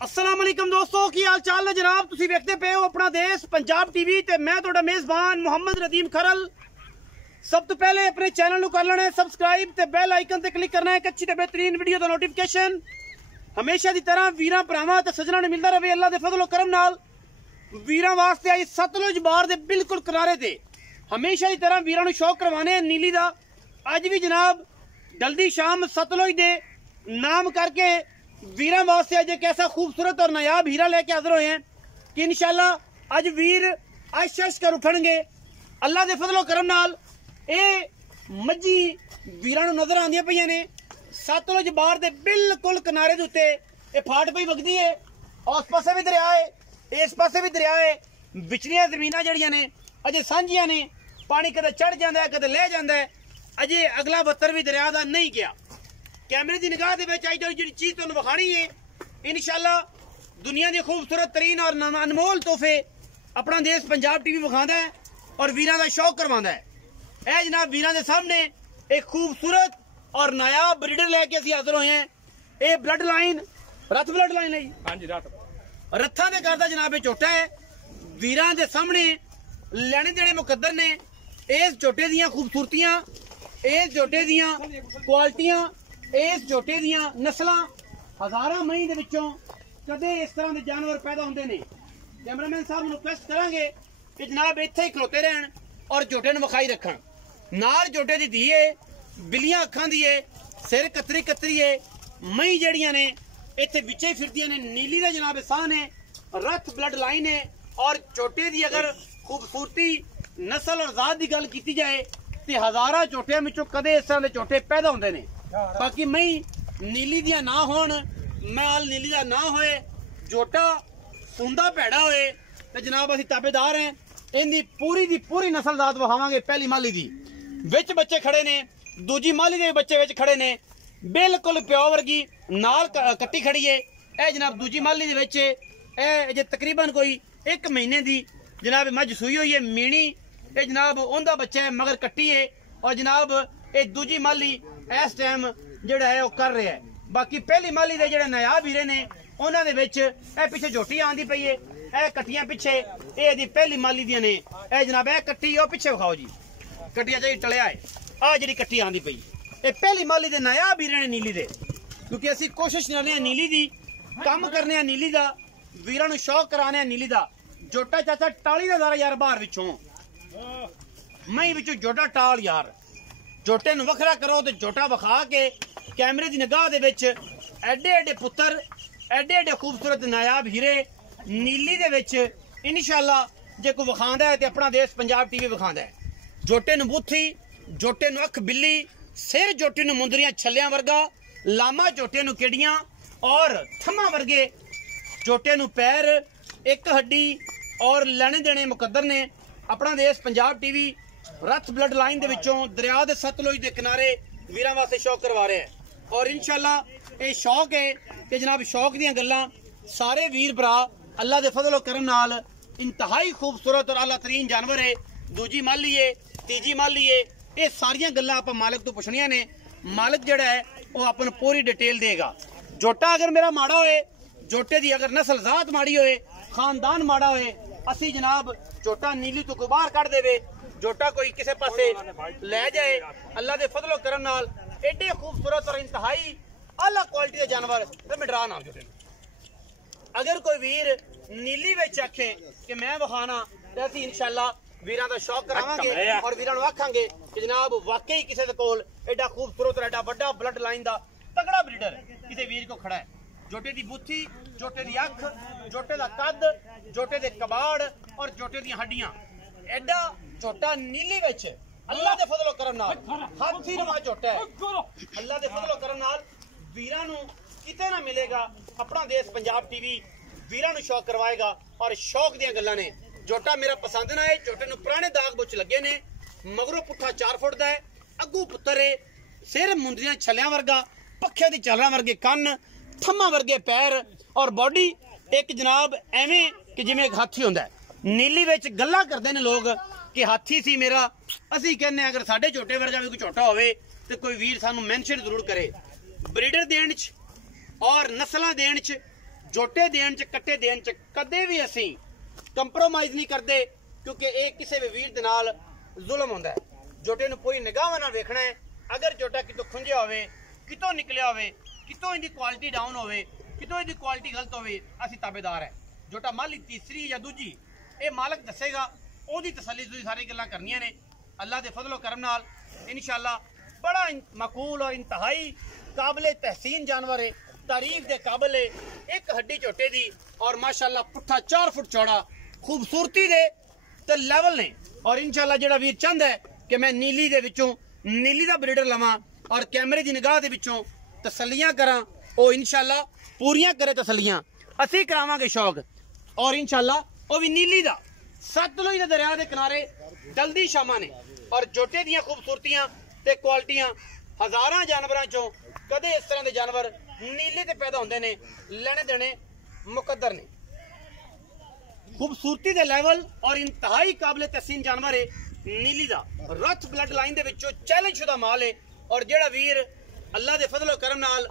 अस्सलाम वालेकुम दोस्तों की हाल चाल है जनाब। तुसी देखते पे हो अपना देश पंजाब टीवी ते मैं तुहाडा मेज़बान मोहम्मद रदीम खरल। सब तो पहले अपने चैनल को कर लेना है सब्सक्राइब ते बेल आइकन ते क्लिक करना है एक अच्छी ते बेहतरीन वीडियो दा नोटिफिकेशन हमेशा की तरह वीरां भरावां ते सज्जनां ने मिलदा रहे अल्लाह दे फजल करम नाल। वीरां वास्ते अज सतलुज बार दे बिल्कुल किनारे ते हमेशा की तरह वीरां नूं शौक करवाने नीली दा। अज भी जनाब जल्दी शाम सतलुज दे नाम करके वीरां वास्ते अज एक ऐसा खूबसूरत और नायाब हीरा लेके हाजिर हुए हैं कि इंशाल्लाह अज वीर अश कर उठणगे अल्लाह दे फजलो करम नाल। ये मज्जी वीरां नूं नजर आंदियां पईयां ने सतलुज बार दे बिल्कुल किनारे दे उत्ते ये फाट पई वगदी है। उस पासे भी दरिया है, इस पासे भी दरिया है। विचलियां जमीनां जड़ियां ने अजे सांझियां ने, पानी कदे चढ़ जांदा है कदे लह जांदा है। अजे अगला बत्तर भी दरिया दा नहीं गया। कैमरे की निगाह दे विच अज जी चीज़ तुहानूं विखाणी है इंशाल्लाह दुनिया के खूबसूरत तरीन और अनमोल तोहफे अपना देश पंजाब टीवी विखांदा है और वीरां दा शौक करवांदा है। ए जनाब वीरां दे सामने एक खूबसूरत और नायाब ब्रीडर लेके असीं हाज़िर होए हैं। ये ब्लड लाइन रथ ब्लड लाइन है जी। हाँ जी रथां दे घर दा जनाब ये झोटा है। वीरां दे सामने लैणे देणे मुकद्दर ने। इस झोटे दियां खूबसूरतियां, इस झोटे दियां क्वालिटियां, इस झोटे दियां नस्लां हज़ारां मई दे विचों कदे इस तरह के जानवर पैदा होंदे ने। कैमरामैन साहब नूं रिक्वेस्ट करांगे कि जनाब इत्थे ही खलोते रहन और झोटे नूं विखाई रखण। नाल झोटे दी धी है, बिलियां अखां दी है, सिर कतरी कतरी है। मई जड़ियां ने इत्थे विचे ही फिरदियां ने। नीली दा जनाब साह ने, रथ ब्लड लाइन है और झोटे दी अगर खूबसूरती नस्ल और जात की गल की जाए तो हज़ारां झोटियां विचों कदे इस तरह के झोटे पैदा होंदे ने। बाकी मई नीली दियां ना होण, माल नीली दा ना होए, झोटा सुंदा भैड़ा होए तो जनाब असीं ताबेदार हैं। इनकी पूरी दी पूरी नस्ल जात विखावांगे। पहली माली दी विच बच्चे खड़े ने, दूजी माली दे बच्चे विच खड़े ने, बिल्कुल प्यो वर्गी नाल कट्टी खड़ी है। ए जनाब दूजी माली दे विच ए जे तकरीबन कोई एक महीने दी जनाब मझ सूई हुई है मीणी। ये जनाब उनका बच्चा है मगर कट्टी है और जनाब ये दूजी माली इस टाइम जिहड़ा है वह कर रहा है। बाकी पहली माली दे जिहड़े नायाब हीरे ने उन्हां दे विच ए पिछे झोटी आंदी पई है। ए कट्टियां पिछे ये पहली माली दियां ने। ए जनाब ए कट्टी ओ पिछे विखाओ जी, कट्टियां जी टलिया है। आ जिहड़ी कट्टी आंदी पई ये पहली माली दे नायाब हीरे ने नीली दे। क्योंकि असीं कोशिश करने नीली दी, काम करने नीली दा, वीरां नूं शौक कराने नीली दा। जोटा चाचा टाली दा दारा यार बाहर विचों मई विचों जोटा टाल यार। जोटे नूं वखरा करो तो जोटा विखा के कैमरे की निगाह दे विच एडे एडे पुत्तर, एडे एडे खूबसूरत नायाब हीरे नीली दे विच इंशाअल्लाह जे कोई विखांदा है तो अपना देश पंजाब टीवी विखांदा है। जोटे नूं बूथी, जोटे नूं अख बिल्ली, सिर जोटे नूं मुंदरियां छल्लियां वर्गा, लामा जोटे नूं केड़ियां और थम्मा वर्गे जोटे नूं पैर, एक हड्डी और लेने देने मुकद्दर ने। अपना देश पंजाब टीवी रथ ब्लड लाइन दे विचों दरिया दे सतलुज दे किनारे वीरां वास्ते शौक करवा रहे हैं। और इंशाअल्लाह ये शौक है कि जनाब शौक दियां गल्लां सारे वीर भरा अल्लाह दे फजल करम नाल इंतहाई खूबसूरत और आला तरीन जानवर है। दूजी माली है, तीजी माली है, ये सारियां गल्लां आपां मालिक तो पुछनियां ने। मालिक जिहड़ा है वो अपन पूरी डिटेल देगा। जोटा अगर मेरा माड़ा होए, जोटे दी अगर नस्ल जात माड़ी होए, खानदान माड़ा होए, असी जनाब जोटा नीली तो बाहर कढ़ देवे, जोटा कोई किसी पासे लै जाए अल्लाह दे फजलो करम नाल एडे खूबसूरत और इंतहाई आला क्वालिटी के जानवर तो मैं डरा ना जोटे। अगर कोई वीर नीली विच आखे कि मैं विखाना तो असीं इंशाअल्लाह वीरां दा शौक करावांगे और वीरां नूं आखांगे कि जनाब वाकई किसी दे कोल एडा खूबसूरत और एडा वड्डा ब्लड लाइन दा तगड़ा ब्रीडर किसी वीर को खड़ा है। जोटे दी बुथी, जोटे दी अख, जोटे दा कद, जोटे दे कबाड़ और जोटे दी हड्डियां, एडा झोटा नीली विच अल्लाह दे फजलो करम नाल हाथी नुमा झोटा है। अल्लाह दे फजलो करम नाल वीरां नूं किते ना मिलेगा। अपना देश पंजाब टीवी वीरां नूं शौक करवाएगा और शौक दियां गल्लां ने। झोटा मेरा पसंद ना है। झोटे नूं पुराने दाग बुच लगे ने, मगरों पुट्ठा 4 फुट दा है, अगू पुत्तर है, सिर मुंदरियां छलियां वर्गा, पक्खे दी चालां वर्गे कन्न, थम्मा वर्गे पैर और बॉडी एक जनाब एवें कि जिवें एक हाथी हुंदा है। नीली विच गल्लां करदे ने लोग कि हाथी सी मेरा। असीं कहने अगर साडे झोटे वर्गा भी कोई झोटा होवे तो कोई वीर सानूं मैंशन जरूर करे। ब्रीडर देण च और नस्लां देण च जोटे देन च कट्टे देन च कदे भी असी कंप्रोमाइज नहीं करते, क्योंकि ये किसी भी वीर दे नाल जुल्म होंदा है। जोटे नूं पूरी निगाह नाल देखना है। अगर जोटा कितों खुंझिया होवे, कितों निकलिया होवे, कितों इहदी क्वालिटी डाउन होवे, कितों इहदी क्वालिटी गलत होवे, असी ताबेदार है। जोटा माली तीसरी या दूजी ये मालक दसेगा, ओदी तसल्ली तुसीं सारी गल्लां करनियां ने। अल्लाह दे फजलो करम नाल इंशाअल्लाह बड़ा मकबूल और इंतहाई काबिल तहसीन जानवर है, तारीफ दे काबिल है। एक हड्डी झोटे दी और माशाअल्लाह पुट्ठा 4 फुट चौड़ा, खूबसूरती दे ते लेवल ने। और इंशाअल्लाह जेड़ा वीर चंद है कि मैं नीली दे विचों नीली दा ब्रीडर लवां और कैमरे दी निगाह दे विचों तसल्लियां करां, ओ इंशाअल्लाह पूरियां करे तसल्लियां असीं करावांगे शौक। और इंशाअल्लाह ओ भी नीली दा सतलुज दे दरिया दे किनारे जल्दी शामा ने। और जोटे दियां खूबसूरतियां ते क्वालिटियां हजारां जानवरां चों कदे इस तरह दे जानवर नीले ते पैदा होंदे ने, लेने देने मुकद्दर ने। खूबसूरती दे लेवल और इंतहाई काबिल तहसीन जानवर है नीली दा। रथ ब्लड लाइन दे विचों चैलेंज शुदा माल है। और जेड़ा वीर अल्लाह दे फजलो करम नाल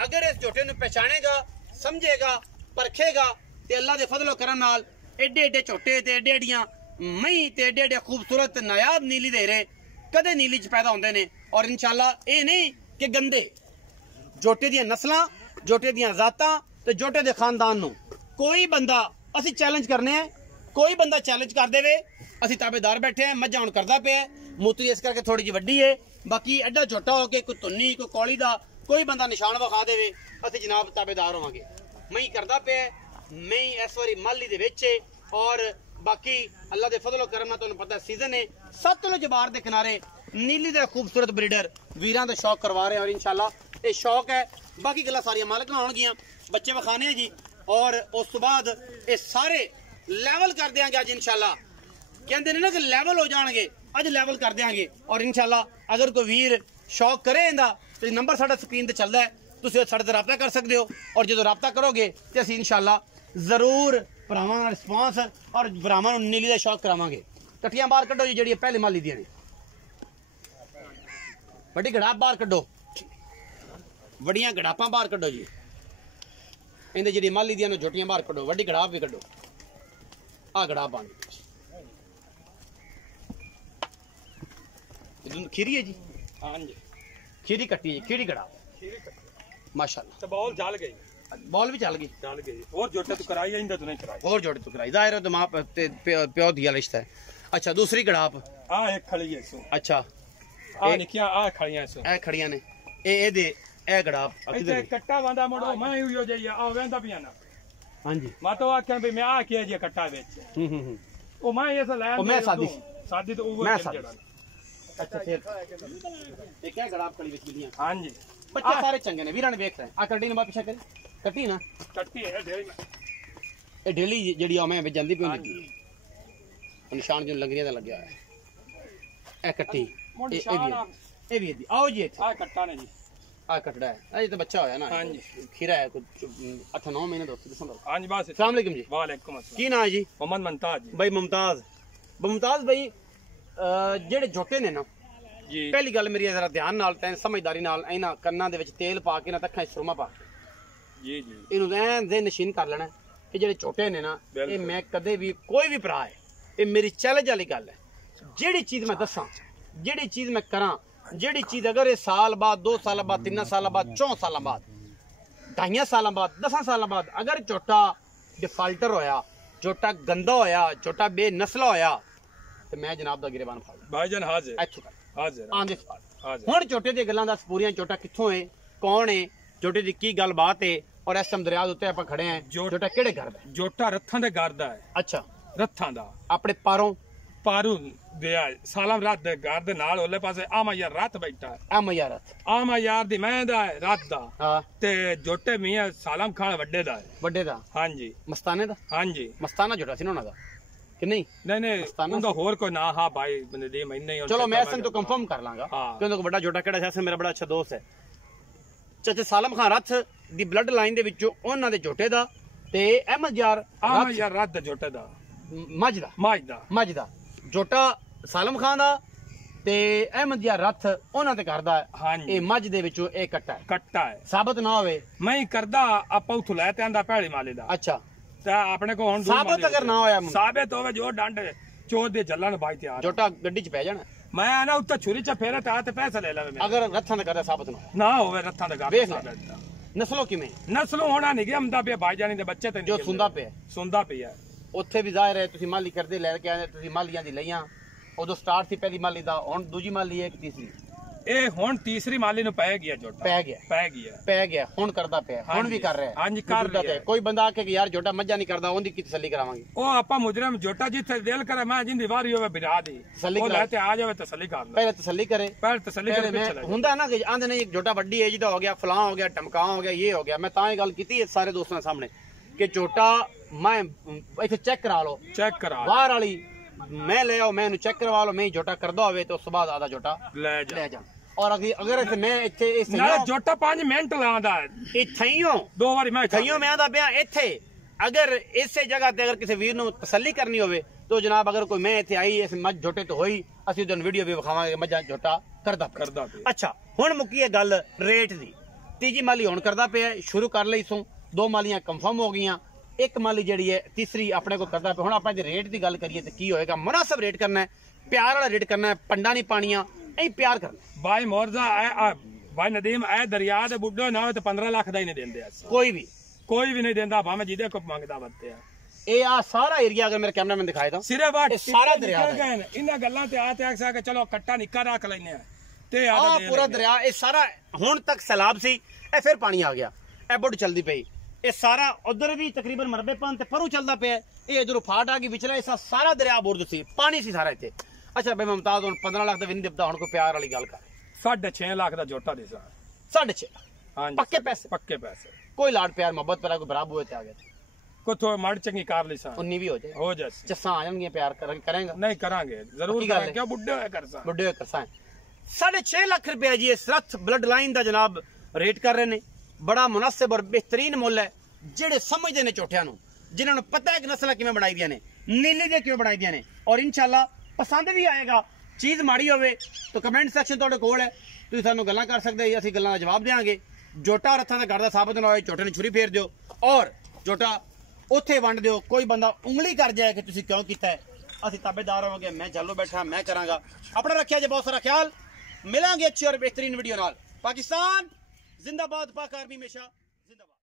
अगर इस झोटे नूं पहचानेगा, समझेगा, परखेगा ते अल्लाह दे फजलो करम नाल एडे एडे झोटे ते एडे एडियां मई ते एडे एडे खूबसूरत नायाब नीली दे रहे कदे नीली च पैदा होंदे ने। और इंशाअल्लाह ये नहीं कि गंदे जोटे दियां नस्लां, जोटे दियां जातां ते जोटे दे खानदान नूं कोई बंदा असी चैलेंज करने हैं, कोई बंदा चैलेंज कर देवे असी ताबेदार बैठे हैं। मज्जा हुण करदा पिया, मूतरी इस करके थोड़ी जी वड्डी है, बाकी एडा छोटा हो के कोई धुन्नी कोई कौली दा कोई बंदा निशान विखा देवे असी जनाब ताबेदार होवांगे। मई करदा पिया, मई इस वारी माली दे विच है। और बाकी अल्लाह दे फजलो करम नाल तुहानूं पता सीजन है, सतलुज बार दे किनारे नीली दे खूबसूरत ब्रीडर वीरां दा शौक करवा रहे हैं। और इंशाअल्लाह ये शौक है। बाकी गल्लां सारियां मालक नाल होणगियां, बच्चे विखाने हैं जी। और उस तो बाद ये सारे लैवल कर देंगे अज इंशाअल्लाह। कहते हैं ना कि लैवल हो जाएंगे, अज लैवल कर देंगे। और इंशाअल्लाह अगर कोई वीर शौक करे इंदा तो नंबर साडा स्क्रीन ते चलदा है, तुसीं साडे ते राबता कर सकते हो। और जो राबता करोगे तो असीं इंशाअल्लाह जरूर भरावां दा रिस्पांस और भरावां नूं नीली दा शौक करावांगे। कट्टियां बाहर कड्डो जी, जेहड़ी पहले माली दियां ने। वड्डी गड़ाप बाहर कड्डो, वड्डियां गड़ापां बाहर कड्डो जी। इंदे जेहड़ी माली दियां झोटियां बाहर कड्डो, वड्डी गड़ाप भी कड्डो। आ गड़ाप बन खीरी है जी। हाँ जी, खीरी कट्टी है, खीरी गड़ाप माशाअल्लाह। बॉल चल गई, बॉल भी चल गई। और जोटे तो कराई इंदा तो नहीं कराई, और जोटे तो कराई। जाहिर है तो मां प्यो दिया रिश्ता है। अच्छा दूसरी गड़ाप आ एक खड़ी है सो। अच्छा आ निकिया आ खड़ियां सो, ए खड़ियां ने। ए दे ए गड़ाप इथे कट्टा वांदा मोड़ो मैं ही हो जाइया आ वेंदा पिया ना। हां जी, मैं तो आख्या भी मैं आ किया जी कट्टा बेच। ओ मैं ये सा ओ मैं शादी तो वो जड़ा। अच्छा फिर ये क्या गड़ाप खड़ी बेच मिलियां। हां जी, बच्चे सारे चंगे ने, वीरां ने देख रहे हैं। आ कट्टी ने पीछे कर कट्टी ना, कट्टी है ढेली में। ए ढेली जेडी आ मैं जानदी पई लगी निशान जो लग रही दा लगया है। ए कट्टी ए भी दी आओ जी। आ कट्टा ने जी, आ कटड़ा है अजे तो बच्चा होया ना। हां जी, खीरा है कुछ 8-9 महीने दोस्त दिसंबर। हां जी बस। अस्सलाम वालेकुम जी। वालेकुम अस्सलाम। की नाम है जी? मोहम्मद मुमताज भाई। मुमताज भाई जेड़े झोटे ने ना जी, पहली गल मेरी जरा ध्यान नाल तैन समझदारी नाल इना कन्ना दे विच तेल पा के ना तखां सुरमा पा जी जी इनु ऐन दे नशीन कर लेना कि जेड़े झोटे ने ना ये मैं कदे भी कोई भी भरा है ये मेरी चैलेंज वाली गल है। जेड़ी चीज मैं दसां, जेड़ी चीज मैं करां, जेड़ी चीज अगर ये साल बाद 2 साल बाद 3 साल बाद 4 साल बाद 2.5 साल बाद 10 साल बाद अगर झोटा डिफाल्टर होया, झोटा गंदा होया, झोटा बेनस्ला होया तो मैं जनाब दा गिरबान फड़ भाईजान हाजिर अच्छी हाजिर आंदे हाजिर। हुण झोटे दी गल्लां दस पूरियां, झोटा कित्थों है, कौन है, झोटे दी की गल बात है। और इस समय दरिया उत्ते आपां खड़े हैं। झोटा किहड़े घर दा? झोटा रथां दे घर दा है। अच्छा, रथां दा अपने पारों पारू दे सालम रात दे घर दे नाल ओले पासे आमा यार रात बैठा है। आमा यार रथ आमा यार दी मैं दा है रात दा। हां ते झोटे मियां सालम खान वड्डे दा है। वड्डे दा? हां जी। मस्ताने दा? हां जी। मस्ताना झोटा सी ना उना दा कि नहीं? नहीं नहीं उनका होर कोई ना। हाँ भाई बंदे दे महीने ही। चलो मैं सन तो कंफर्म कर लांगा क्योंकि बड़ा झोटा केड़ा है, मेरा बड़ा अच्छा दोस्त है। चाचा सालम खान रथ दी ब्लड लाइन दे विचों उन्हां दे झोटे दा ते अहमद यार रथ दा झोटे दा मज दा झोटा सालम खान दा ਤੇ ਅਹਿਮਦੀਆ ਰੱਥ ਉਹਨਾਂ ਤੇ ਕਰਦਾ ਹੈ। ਹਾਂਜੀ। ਇਹ ਮੱਝ ਦੇ ਵਿੱਚੋਂ ਇਹ ਕੱਟਾ ਹੈ, ਕੱਟਾ ਹੈ ਸਾਬਤ ਨਾ ਹੋਵੇ। ਮੈਂ ਹੀ ਕਰਦਾ ਆਪਾਂ ਉਥੋਂ ਲੈ ਤੇ ਆਂਦਾ ਭੈੜੀ ਮਾਲੇ ਦਾ। ਅੱਛਾ, ਤਾਂ ਆਪਣੇ ਕੋ ਹੁਣ ਸਾਬਤ ਅਗਰ ਨਾ ਹੋਇਆ ਸਾਬਤ ਹੋਵੇ ਜੋ ਡੰਡ ਚੋਦ ਦੇ ਚੱਲਣ ਬਾਈ ਤਿਆਰ ਜੋਟਾ ਗੱਡੀ 'ਚ ਪੈ ਜਾਣਾ। ਮੈਂ ਆਣਾ ਉੱਤੇ ਛੁਰੀ ਚ ਫੇਰੇ ਤੇ ਪੈਸੇ ਲੈ ਲਵੇ ਅਗਰ ਰੱਥਾਂ ਦਾ ਕਰਦਾ ਸਾਬਤ ਨਾ ਹੋਇਆ। ਨਾ ਹੋਵੇ ਰੱਥਾਂ ਦਾ ਵੇਖ ਗਾ ਲੈ। ਨਸਲੋਂ ਕਿਵੇਂ ਨਸਲੋਂ ਹੋਣਾ ਨਹੀਂ ਗਿਆ ਦਾ ਪਿਆ ਭਾਈ ਜਾਨੀ ਦੇ ਬੱਚੇ ਤੇ ਜੋ ਸੁੰਦਾ ਪਿਆ ਸੁੰਦਾ ਪਿਆ ਉੱਥੇ ਵੀ ਜ਼ਾਹਿਰ ਹੈ ਤੁਸੀਂ ਮਾਲੀ ਕਰਦੇ ਲੈ ਕੇ ਆਏ, ਤੁਸੀਂ ਮਾਲੀਆਂ ਦੀ ਲਈਆਂ ਉਦੋਂ ਸਟਾਰਟ ਸੀ ਪਹਿਲੀ ਮਾਲੀ ਦਾ, ਹੁਣ ਦੂਜੀ ਮਾਲੀ ਹੈ ਇੱਕ ਤੀਸਰੀ। ਇਹ ਹੁਣ ਤੀਸਰੀ ਮਾਲੀ ਨੂੰ ਪੈ ਗਿਆ ਜੋਟਾ, ਪੈ ਗਿਆ ਹੁਣ ਕਰਦਾ ਪਿਆ, ਹੁਣ ਵੀ ਕਰ ਰਿਹਾ। ਹਾਂਜੀ ਕਰ ਰਿਹਾ। ਕੋਈ ਬੰਦਾ ਆ ਕੇ ਯਾਰ ਜੋਟਾ ਮੱਝਾਂ ਨਹੀਂ ਕਰਦਾ, ਉਹਦੀ ਕੀ ਤਸੱਲੀ ਕਰਾਵਾਂਗੇ? ਉਹ ਆਪਾਂ ਮੁਜਰਮ ਜੋਟਾ ਜਿੱਥੇ ਦਿਲ ਕਰੇ ਮੈਂ ਜਿੰਦੀ ਵਾਰੀ ਹੋਵੇ ਬਿਰਾ ਦੀ ਉਹ ਲੈ ਤੇ ਆ ਜਾਵੇ ਤਸੱਲੀ ਕਰ ਲੈ। ਪਹਿਲੇ ਤਸੱਲੀ ਕਰੇ, ਹੁੰਦਾ ਨਾ ਕਿ ਆਂਦੇ ਨੇ ਜੋਟਾ ਵੱਡੀ ਏਜ ਦਾ ਹੋ ਗਿਆ, ਫਲਾਂ ਹੋ ਗਿਆ, ਟਮਕਾ ਹੋ ਗਿਆ, ਇਹ ਹੋ ਗਿਆ। ਮੈਂ ਤਾਂ ਇਹ ਗੱਲ ਕੀਤੀ ਸਾਰੇ ਦੋਸਤਾਂ ਸਾਹਮਣੇ ਕਿ ਜੋਟਾ ਮੈਂ ਇੱਥੇ ਚੈੱਕ ਕਰਾ ਲਓ, ਚੈੱਕ ਕਰਾ ਬਾਹਰ ਵਾਲੀ ਮੈਂ ਲੈ ਆਓ, ਮੈਂ ਇਹਨੂੰ ਚੈੱਕ ਕਰਵਾ ਲਓ, ਮੈਂ ਜੋਟਾ ਕਰਦਾ ਹੋਵੇ ਤਾਂ ਉਸ ਤੋਂ ਬਾਅਦ ਆਦਾ ਜੋਟਾ ਲੈ ਜਾ। ਔਰ ਅਗਰ ਮੈਂ ਇੱਥੇ ਇਸ ਨਾਲੇ ਜੋਟਾ 5 ਮਿੰਟ ਲਾਉਂਦਾ ਇੱਥੇ ਹੀ ਹੋ ਦੋ ਵਾਰੀ ਮੈਂ ਥਈਓ ਮੈਂ ਆਦਾ ਪਿਆ ਇੱਥੇ। ਅਗਰ ਇਸੇ ਜਗ੍ਹਾ ਤੇ ਅਗਰ ਕਿਸੇ ਵੀਰ ਨੂੰ ਤਸੱਲੀ ਕਰਨੀ ਹੋਵੇ ਤਾਂ ਜਨਾਬ ਅਗਰ ਕੋਈ ਮੈਂ ਇੱਥੇ ਆਈ ਇਸ ਮੱਝ ਜੋਟੇ ਤੋਂ ਹੋਈ, ਅਸੀਂ ਉਹਨੂੰ ਵੀਡੀਓ ਵੀ ਵਿਖਾਵਾਂਗੇ ਮੱਝਾਂ ਜੋਟਾ ਕਰਦਾ। ਅੱਛਾ, ਹੁਣ ਮੁੱਕੀ ਹੈ ਗੱਲ ਰੇਟ ਦੀ। ਤੀਜੀ ਮਾਲੀ ਹੁਣ ਕਰਦਾ ਪਿਆ, ਸ਼ੁਰੂ ਕਰ ਲਈ ਸੋ 2 ਮਾਲੀਆਂ ਕੰਫਰਮ ਹੋ ਗਈਆਂ, ਇੱਕ ਮਾਲੀ ਜਿਹੜੀ ਹੈ ਤੀਸਰੀ ਆਪਣੇ ਕੋਲ ਕਰਦਾ ਪਿਆ। ਹੁਣ ਆਪਾਂ ਜੇ ਰੇਟ ਦੀ ਗੱਲ ਕਰੀਏ ਤੇ ਕੀ ਹੋਏਗਾ? ਮੁਨਾਸਬ ਰੇਟ ਕਰਨਾ ਹੈ, ਪਿਆਰ ਵਾਲਾ ਰੇਟ ਕਰਨਾ ਹੈ, ਪੰਡਾ ਨਹੀਂ ਪਾਣੀਆਂ, ਐ ਪਿਆਰ ਕਰਨਾ। ਭਾਈ ਮੋਰਜ਼ਾ ਭਾਈ ਨਦੀਮ ਐ ਦਰਿਆ ਦੇ ਬੁੱਢੇ ਨਾ ਹੋਵੇ ਤੇ 15 ਲੱਖ ਦਾ ਹੀ ਨਹੀਂ ਦਿੰਦੇ। ਕੋਈ ਵੀ ਨਹੀਂ ਦਿੰਦਾ, ਭਾਵੇਂ ਜਿਹਦੇ ਕੋ ਮੰਗਦਾ ਬੱਤੇ ਆ। ਇਹ ਆ ਸਾਰਾ ਏਰੀਆ ਅਗਰ ਮੇਰੇ ਕੈਮਰਾਮੈਨ ਦਿਖਾਏ ਤਾਂ ਸਿਰੇ ਬਾਟ ਸਾਰਾ ਦਰਿਆ ਹੈ। ਇਹਨਾਂ ਗੱਲਾਂ ਤੇ ਆ ਕੇ ਚਲੋ ਕੱਟਾ ਨਿੱਕਾ ਰੱਖ ਲੈਨੇ ਆ ਤੇ ਆ ਪੂਰਾ ਦਰਿਆ ਇਹ ਸਾਰਾ ਹੁਣ ਤੱਕ ਸੈਲਾਬ ਸੀ, ਇਹ ਫਿਰ ਪਾਣੀ ਆ ਗਿਆ, ਇਹ ਬੁੱਢ ਚਲਦੀ ਪਈ। ਇਹ ਸਾਰਾ ਉਧਰ ਵੀ ਤਕਰੀਬਨ ਮਰਬੇਪਨ ਤੇ ਪਰੂ ਚੱਲਦਾ ਪਿਆ। ਇਹ ਇਧਰੋਂ ਫਾਟ ਆ ਗਈ ਵਿਚਲਾ, ਇਹ ਸਾਰਾ ਦਰਿਆ ਬੁਰਦ ਸੀ, ਪਾਣੀ ਸੀ ਸਾਰਾ ਇੱਥੇ। ਅੱਛਾ ਬਈ ਮੁਮਤਾਜ਼ ਹੁਣ 15 ਲੱਖ ਦਾ ਵੀ ਨਹੀਂ ਦਿੰਦਾ, ਹੁਣ ਕੋਈ ਪਿਆਰ ਵਾਲੀ ਗੱਲ ਕਰ। 6.5 ਲੱਖ ਦਾ ਜੋਟਾ ਦੇ ਸਾਂ। 6.5 ਹਾਂਜੀ ਪੱਕੇ ਪੈਸੇ ਕੋਈ ਲਾਡ ਪਿਆਰ ਮੁਹੱਬਤ ਪਰ ਕੋਈ ਬਰਾਬਰ ਹੋਏ ਤੇ ਆ ਗਿਆ ਕੋਥੋਂ ਮੜ ਚੰਗੀ ਕਰ ਲਈ ਸਾਂ 19 ਵੀ ਹੋ ਜਾਏ ਚੱਸਾਂ ਆ ਜਾਣਗੀਆਂ, ਪਿਆਰ ਕਰੇਗਾ? ਨਹੀਂ ਕਰਾਂਗੇ ਜ਼ਰੂਰ ਕਰਾਂਗੇ, ਕਿਉਂ ਬੁੱਢੇ ਹੋਏ ਕਰਸਾਂ। 6.5 ਲੱਖ ਰੁਪਏ ਜੀ ਇਸ ਰੱਥ ਬਲੱਡ ਲਾਈਨ ਦਾ ਜਨਾਬ ਰੇਟ ਕਰ ਰਹੇ ਨੇ। ਬੜਾ ਮੁਨਾਸਿਬ ਔਰ ਬਿਹਤਰੀਨ ਮੁੱਲ ਹੈ। ਜਿਹੜੇ ਸਮਝਦੇ ਨੇ ਝੋਟਿਆਂ ਨੂੰ, ਜਿਨ੍ਹਾਂ ਨੂੰ ਪਤਾ ਹੈ ਕਿ ਨਸਲਾਂ ਕਿਵੇਂ ਬਣਾਈ ਦੀਆਂ ਨੇ, ਨੀਲੀ ਦੀਆਂ ਕਿਵੇਂ ਬਣਾਈ ਦੀਆਂ ਨੇ, ਔਰ ਇਨਸ਼ਾਅੱਲਾ ਪਸੰਦ ਵੀ ਆਏਗਾ। ਚੀਜ਼ ਮਾੜੀ ਹੋਵੇ ਤਾਂ ਕਮੈਂਟ ਸੈਕਸ਼ਨ ਤੁਹਾਡੇ ਕੋਲ ਹੈ, ਤੁਸੀਂ ਸਾਨੂੰ ਗੱਲਾਂ ਕਰ ਸਕਦੇ ਹੋ, ਅਸੀਂ ਗੱਲਾਂ ਦਾ ਜਵਾਬ ਦੇਵਾਂਗੇ। ਜੋਟਾ ਰੱਥਾਂ ਦਾ ਘਰ ਦਾ ਸਾਬਤ ਨਾ ਹੋਏ, ਝੋਟੇ ਨੂੰ ਛੁਰੀ ਫੇਰ ਦਿਓ ਔਰ ਜੋਟਾ ਉੱਥੇ ਵੰਡ ਦਿਓ। ਕੋਈ ਬੰਦਾ ਉਂਗਲੀ ਕਰ ਜਾਏ ਕਿ ਤੁਸੀਂ ਕਿਉਂ ਕੀਤਾ ਹੈ, ਅਸੀਂ ਤਾਬੇਦਾਰ ਹੋਵਾਂਗੇ। ਮੈਂ ਚੱਲੋ ਬੈਠਾ, ਮੈਂ ਕਰਾਂਗਾ। ਆਪਣਾ ਰੱਖਿਆ ਜੇ ਬਹੁਤ ਸਾਰਾ ਖਿਆਲ। ਮਿਲਾਂਗੇ ਅੱਛੀ ਔਰ ਬਿਹਤਰੀਨ ਵੀਡੀਓ ਨਾਲ। ਪਾਕਿस्तान जिंदाबाद, पाक आर्मी हमेशा जिंदाबाद।